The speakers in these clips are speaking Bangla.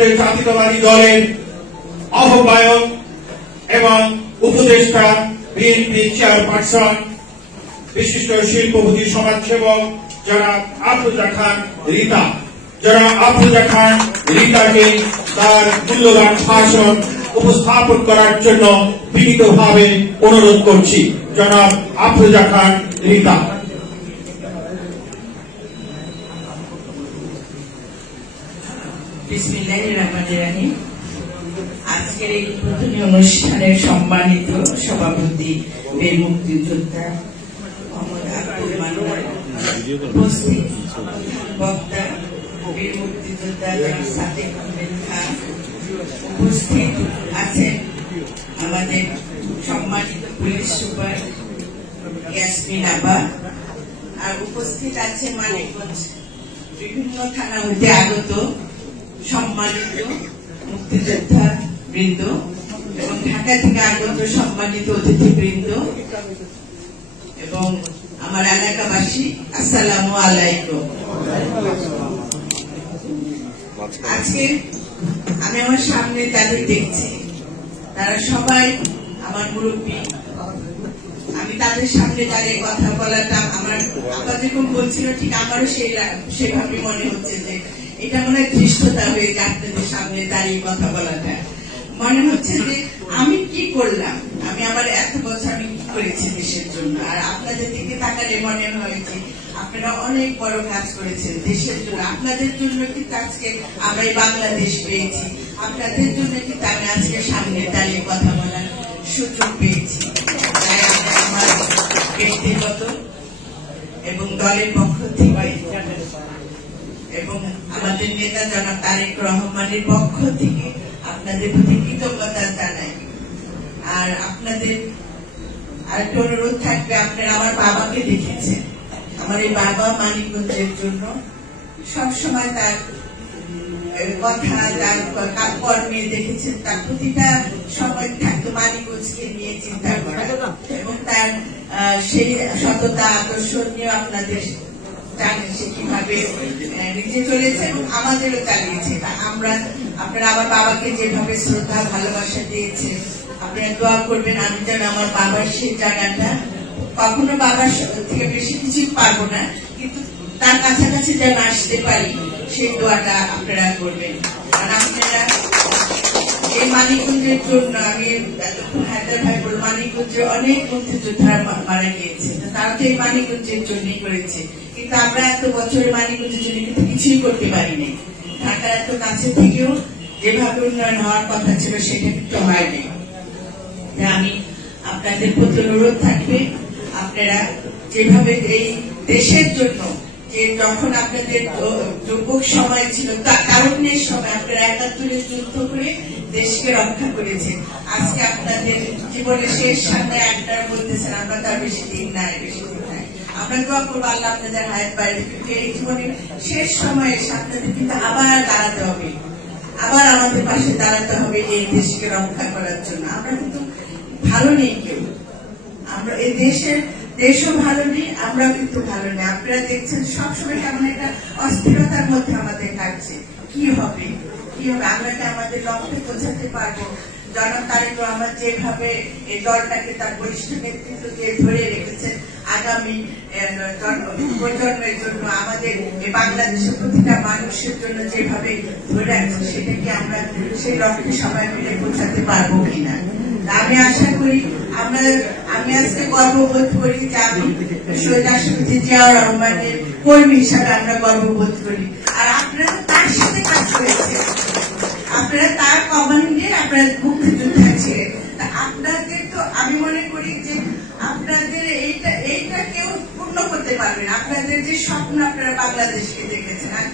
বাংলাদেশ জাতীয়তাবাদী দলের আহ্বায়ক এবং উপদেষ্টা বিএনপি চেয়ারপারসন বিশিষ্ট শিল্পপতি সমাজসেবক যারা আফরোজা খান রীতা, যারা আফরোজা খান রীতাকে তার মূল্যবান ভাষণ উপস্থাপন করার জন্য বিনীতভাবে অনুরোধ করছি। জনাব আফরোজা খান রীতা। বিসমিল্লাহির রহমানির রহিম। আজকের এই প্রথম অনুষ্ঠানের সম্মানিত সভাপতি বীর মুক্তিযোদ্ধা মোহাম্মদ আব্দুল মান্নান, উপস্থিত বক্তা বীর মুক্তিযোদ্ধা সাদেক আহমেদ খান, উপস্থিত আছেন আমাদের সম্মানিত পুলিশ সুপার ইয়াসমিন আবা, আর উপস্থিত আছে মানিকগঞ্জ বিভিন্ন থানা হতে আগত সম্মানিত মুক্তিযোদ্ধা বৃন্দ এবং ঢাকা থেকে আগত সম্মানিত অতিথি বৃন্দ এবং আমার এলাকাবাসী, আসসালামু আলাইকুম। আজকে আমি আমার সামনে যাদের দেখছি তারা সবাই আমার মুরব্বী। আমি তাদের সামনে দাঁড়িয়ে কথা বলাটা আমার আপা যেরকম বলছিল ঠিক আমারও সেভাবে মনে হচ্ছে যে এটা মনে হয় ধৃষ্টতা হয়ে যায়। আপনাদের সামনে দাঁড়িয়ে কথা বলাটা মনে হচ্ছে যে আমি কি করলাম, আমি আমার এত বছর আমি কি করেছি দেশের জন্য। আর আপনাদের দিকে তাকালে মনে হয় যে আপনারা অনেক বড় কাজ করেছেন দেশের জন্য। আপনাদের জন্য কিন্তু আজকে আমরা বাংলাদেশ পেয়েছি, আপনাদের জন্য কিন্তু আমি আজকে সামনে দাঁড়িয়ে কথা বলার সুযোগ পেয়েছি। তাই আমার ব্যক্তিগত এবং দলের পক্ষ থেকে এবং আমাদের নেতা জনাব তারেক রহমানের পক্ষ থেকে আপনাদের প্রতি কৃতজ্ঞতা জানাই। আর আপনাদের আরেকটা অনুরোধ থাকবে, আপনারা আমার বাবাকে দেখেছেন। আমার এই বাবা মানিকগঞ্জের জন্য সবসময় তার কথা, তার কর্মে দেখেছেন, তার প্রতিটা সময় থাকতো মানিকগঞ্জকে নিয়ে চিন্তা করা এবং তার সেই সততা আদর্শ নিয়ে আপনাদের জানেন সে কিভাবে নিজে চলেছে এবং আমাদেরও চালিয়েছে। আপনারা আমার বাবাকে যেভাবে শ্রদ্ধা ভালোবাসা দিয়েছে, আপনারা দোয়া করবেন আমি যেন আমার বাবার সেই জায়গাটা কখনো বাবার থেকে বেশি কিছু পারবো না, কিন্তু তার কাছাকাছি যেন আসতে পারি সেই দোয়াটা আপনারা করবেন। আর আপনারা এই মানিকগঞ্জের জন্য আমি হায়দার ভাই বল মানিকগঞ্জে অনেক মুক্তিযোদ্ধা মারা গিয়েছে, তারা তো এই মানিকগঞ্জের জন্যই করেছে। কিন্তু আমরা এত বছর মানিকগঞ্জের জন্য কিন্তু কিছুই করতে পারিনি। ঢাকার এত কাছে থেকেও যেভাবে উন্নয়ন হওয়ার কথা ছিল সেটা কিন্তু হয়নি। আমি আপনাদের প্রতি অনুরোধ থাকবে, আপনারা যেভাবে এই দেশের জন্য যে যখন আপনাদের যুবক সময় ছিল তারুণ্যের সময় আপনারা ৭১ যুদ্ধ করে দেশকে রক্ষা করেছেন। আজকে আপনাদের জীবনের শেষ সামনে একটার বলতেছেন আমরা তার বেশি দিন নাই, বেশি দিন নাই। আমরা দোয়া করবো আল্লাহ আপনাদের হায়াত বাইরে, কিন্তু এই জীবনের শেষ সময়ে আপনাদের কিন্তু আবার দাঁড়াতে হবে, আবার আমাদের পাশে দাঁড়াতে হবে এই দেশকে রক্ষা করার জন্য। আমরা কিন্তু ভালো নেই কেউ, আমরা এই দেশও ভালো নেই, আমরাও কিন্তু ভালো নেই। আপনারা দেখছেন সবসময় কেমন একটা অস্থিরতার মধ্যে আমাদের কাটছে। কি হবে আমরা কি আমাদের লক্ষ্যে পৌঁছাতে পারবো? জনাব তারেক রহমান যেভাবে এই দলটাকে তার বরিষ্ঠ নেতৃত্ব দিয়ে ধরে রেখেছেন আগামী প্রজন্মের জন্য, আমাদের এই বাংলাদেশের প্রতিটা মানুষের জন্য যেভাবে ধরে রাখছে, সেটাকে আমরা সেই লক্ষ্যে সবাই মিলে পৌঁছাতে পারবো কিনা। আমি আশা করি আমি আজকে গর্ববোধ করি যে আমি শহীদ রাষ্ট্রপতি জিয়াউর রহমানের কর্মী হিসাবে আমরা গর্ববোধ করি। আর আপনারা তার সাথে কাজ করেছেন, আপনারা তার কমান্ডে আপনারা মুক্তিযোদ্ধা ছিলেন। আপনাদের তো আমি মনে করি যে আপনাদের এইটা কেউ পূর্ণ করতে পারবেন। আপনাদের যে স্বপ্ন আপনারা বাংলাদেশকে দেখেছেন,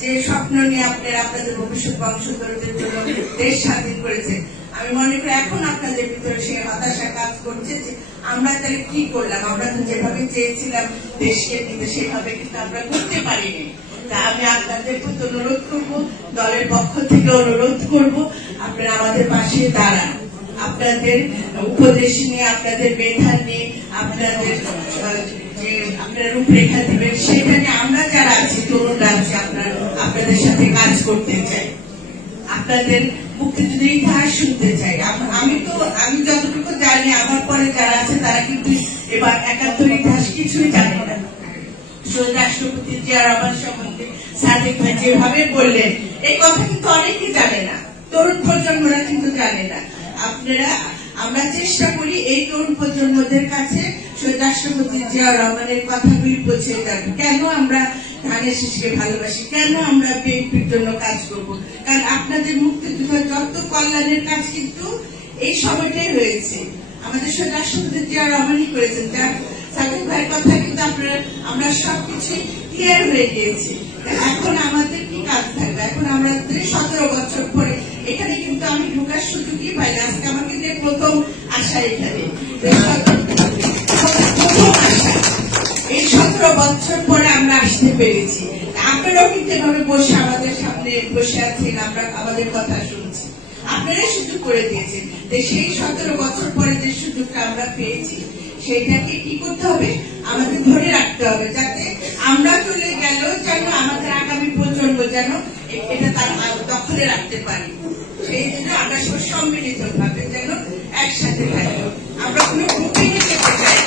যে স্বপ্ন নিয়ে আপনারা আপনাদের ভবিষ্যৎ বংশধরদের জন্য দেশ স্বাধীন করেছেন, আমি মনে করি এখন আপনাদের ভিতরে সেই হতাশা কাজ করছে যে আমরা তাহলে কি করলাম, আমরা তো যেভাবে চেয়েছিলাম দেশকে নিতে সেভাবে কিন্তু আমরা করতে পারিনি। তা আমি আপনাদের প্রতি অনুরোধ করবো, দলের পক্ষ থেকে অনুরোধ করবো, আপনারা আমাদের পাশে দাঁড়ান। আপনাদের উপদেশ নিয়ে, আপনাদের মেধা নিয়ে, আপনাদের যে আপনারা রূপরেখা দিবেন সেটা নিয়ে আমরা যারা আছি, তরুণরা আছি, আপনাদের সাথে কাজ করতে চাই। আপনাদের মুক্তিযুদ্ধের ইতিহাস শুনতে চাই। আমি যতটুকু জানি, আমার পরে যারা আছে তারা কিন্তু এবার ৭১ ইতিহাস কিছুই জানে না। রাষ্ট্রপতি জিয়া রহমান সম্বন্ধে সাদেক ভাই যেভাবে বললেন, এই কথা কিন্তু অনেকেই জানে না, তরুণ প্রজন্মরা কিন্তু জানে না। আমরা চেষ্টা করি এই তরুণ প্রজন্মদের কাছে রাষ্ট্রপতি জিয়া রহমানের কথাগুলি পৌঁছে যাবে। কেন আমরা ধানের শীষকে ভালোবাসি, কেন আমরা বিএনপির জন্য কাজ করব, কারণ আপনাদের মুক্তিযুদ্ধের যত কল্যাণের কাজ কিন্তু এই সময়টাই হয়েছে, আমাদের রাষ্ট্রপতি জিয়া রহমানই করেছেন। সাদেক ভাইয়ের কথা কিন্তু আমরা সবকিছু ক্লিয়ার হয়ে গিয়েছি। এখন আমাদের কি কাজ থাকবে? এখন আমরা 17 বছর পরে এখানে কিন্তু আমি ঢোকার সুযোগই পাই না। আজকে আমার কিন্তু প্রথম আশা এখানে, এই 17 বছর পরে আমরা আসতে পেরেছি। আপনারাও কিন্তু এভাবে বসে আমাদের সামনে বসে আছেন, আমরা আমাদের কথা শুনছি, আপনারা সুযোগ করে দিয়েছেন। সেই 17 বছর পরে যে সুযোগটা আমরা পেয়েছি সেটাকে কি করতে হবে? আমাদের ধরে রাখতে হবে, যাতে আমরা চলে গেল যেন আমাদের আগামী প্রজন্ম যেন এটা তার দখলে রাখতে পারি। সেই জন্য আমরা সব সম্মিলিত ভাবে যেন একসাথে থাকি। আমরা কোনো গ্রুপে যেতে চাই,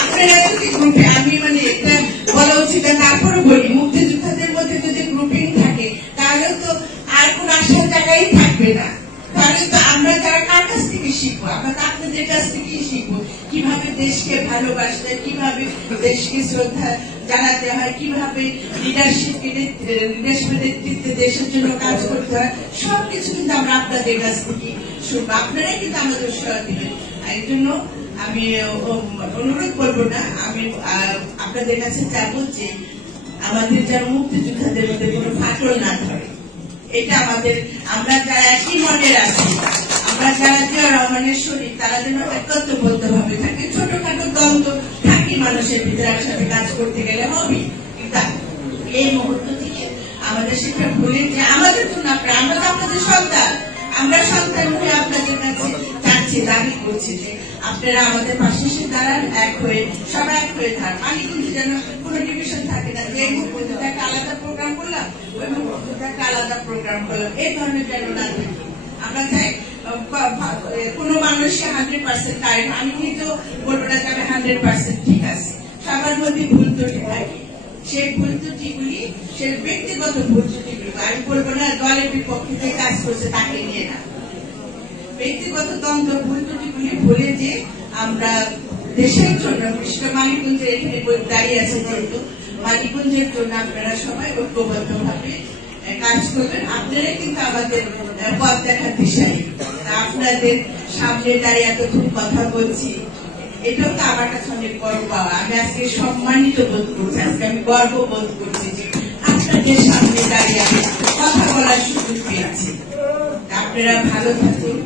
আপনারা যদি গ্রুপে, আমি এটা বলা উচিত, তারপরে বলি মুক্তিযোদ্ধাদের মধ্যে যদি গ্রুপিং থাকে তাহলে তো আর কোন আসার জায়গায় থাকবে না। তাহলে তো আমরা যারা কার কাছ থেকে শিখবো? আমরা তো আপনাদের কাছ থেকেই শিখবো কিভাবে দেশকে ভালোবাসতে, কিভাবে দেশকে শ্রদ্ধা জানাতে হয়, কিভাবে লিডারশিপের নেতৃত্বে দেশের জন্য কাজ করতে হয়। সবকিছু কিন্তু আমরা আপনাদের কাছ থেকে শুনবো, আপনারাই কিন্তু আমাদের উৎসাহ দিবেন। এই জন্য আমি অনুরোধ করবো না, আমি আপনাদের কাছে চাবো যে আমাদের যেন মুক্তিযোদ্ধাদের মধ্যে কোনো ফাটল না ধরে। এটা আমাদের, আমরা যারা একই মনের আছি, আমরা যারা জিয়া রহমানের শরীর, তারা যেন একত্রবদ্ধ ভাবে থাকে। ছোটখাটো দ্বন্দ্ব থাকি মানুষের ভিতরে, একসাথে কাজ করতে গেলে হবে, কিন্তু এই মুহূর্ত থেকে আমাদের সেটা ভুলে যে আমাদের জন্য আমরা তো আপনাদের সন্তান, আমরা সন্তান হয়ে আপনাদের কাছে চাচ্ছি, দাবি করছি যে আপনারা আমাদের পাশে এসে দাঁড়ান, এক হয়ে সবাই এক হয়ে থাক। মানিকগঞ্জে যেন কোনো ডিভিশন থাকে না, যে এই মুহূর্তে একটা আলাদা প্রোগ্রাম করলাম, ওই মুহূর্তে একটা আলাদা প্রোগ্রাম করলাম, এই ধরনের যেন না থাকে। আমরা চাই কোন মানুষকে 100% কারেন্ট, আমি কিন্তু বলবো না যে আমি 100% ঠিক আছে, সবার মধ্যে ভুল ত্রুটি থাকে। সেই ভুল ত্রুটিগুলি, সে ব্যক্তিগত ভুল ত্রুটিগুলি, আমি বলবো না দলের বিপক্ষে যে কাজ করছে তাকে নিয়ে না, ব্যক্তিগত দ্বন্দ্ব ভুল ত্রুটিগুলি ভুলে যে আমরা দেশের জন্য, বিশেষ করে মানিকগঞ্জের এখানে দাঁড়িয়ে আছে যেহেতু, মানিকগঞ্জের জন্য আপনারা সবাই ঐক্যবদ্ধ ভাবে কাজ করবেন। আপনারা কিন্তু আমাদের পথ দেখার দিশারি। আপনাদের সামনে দাঁড়িয়ে এতক্ষণ কথা বলছি, এটাও তো আমার কাছে অনেক গর্ব পাওয়া। আমি আজকে সম্মানিত বোধ করছি, আজকে আমি গর্ব বোধ করছি যে আপনাদের সামনে দাঁড়িয়ে আমি কথা বলার সুযোগ পেয়েছি। আপনারা ভালো থাকুন,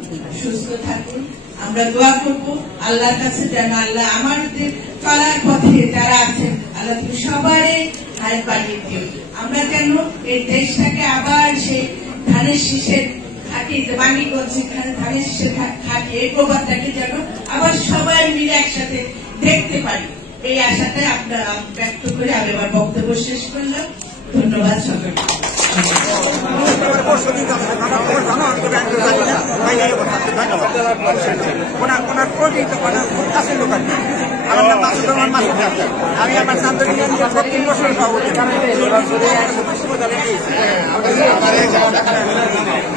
সুস্থ থাকুন। আমরা দোয়া করবো আল্লাহর কাছে যেন আল্লাহ আমাদের চলার পথে যারা আছেন, আল্লাহ তুমি সবারই হাত বাড়িয়ে দিও। আমরা যেন এই দেশটাকে আবার সেই ধানের শীষের খাটি, মানিকগঞ্জ ধানের শীষের খাটি, এই প্রবাদটাকে যেন আবার সবাই মিলে একসাথে দেখতে পারি, এই আশাটাই আপনারা ব্যক্ত করে আমি আমার বক্তব্য শেষ করলাম। ধন্যবাদ সকলকে। আমি আমার প্রত্যেক বছর পাবো,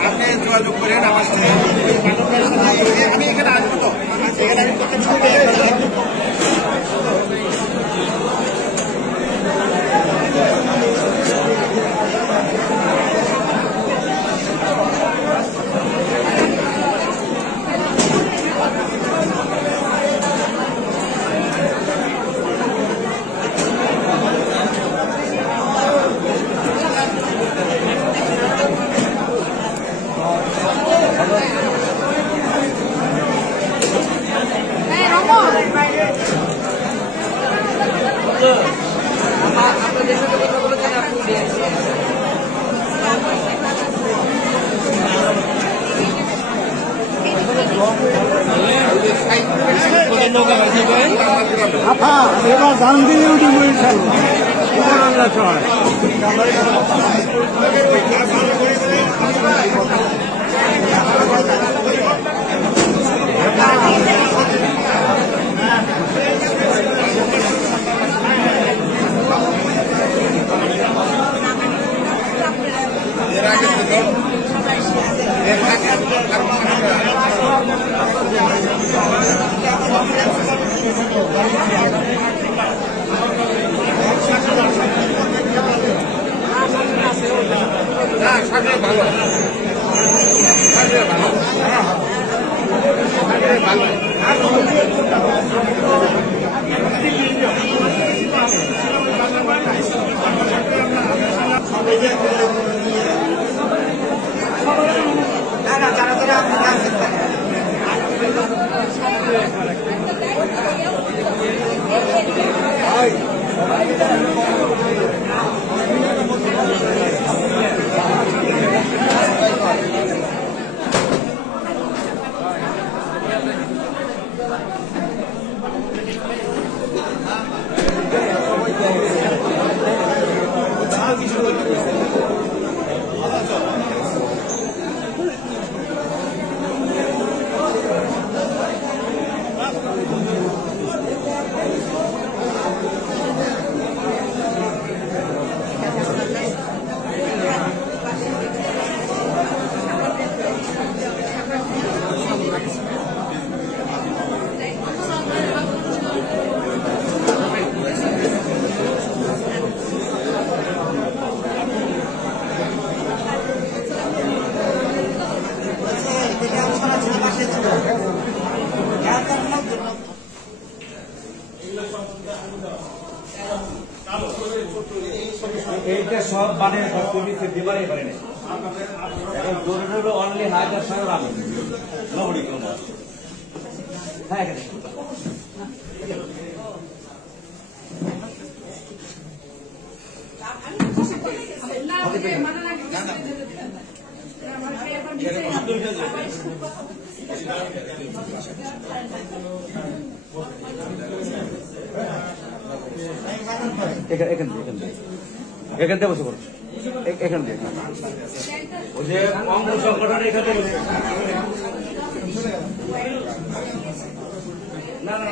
আপনি যোগাযোগ করেন আমার সাথে, আমি এখানে আসবো তো, এখানে এবার ধান দিয়ে উঠবো ইনশাল্লাহ। এইটা সব মানে দিবারই পারে না এখন জরুরি অনলি হাজার সাহেব আমি হ্যাঁ এখানে এখান থেকে বসে করো এখান থেকে ওই যে অঙ্গ সংগঠন এখান থেকে না না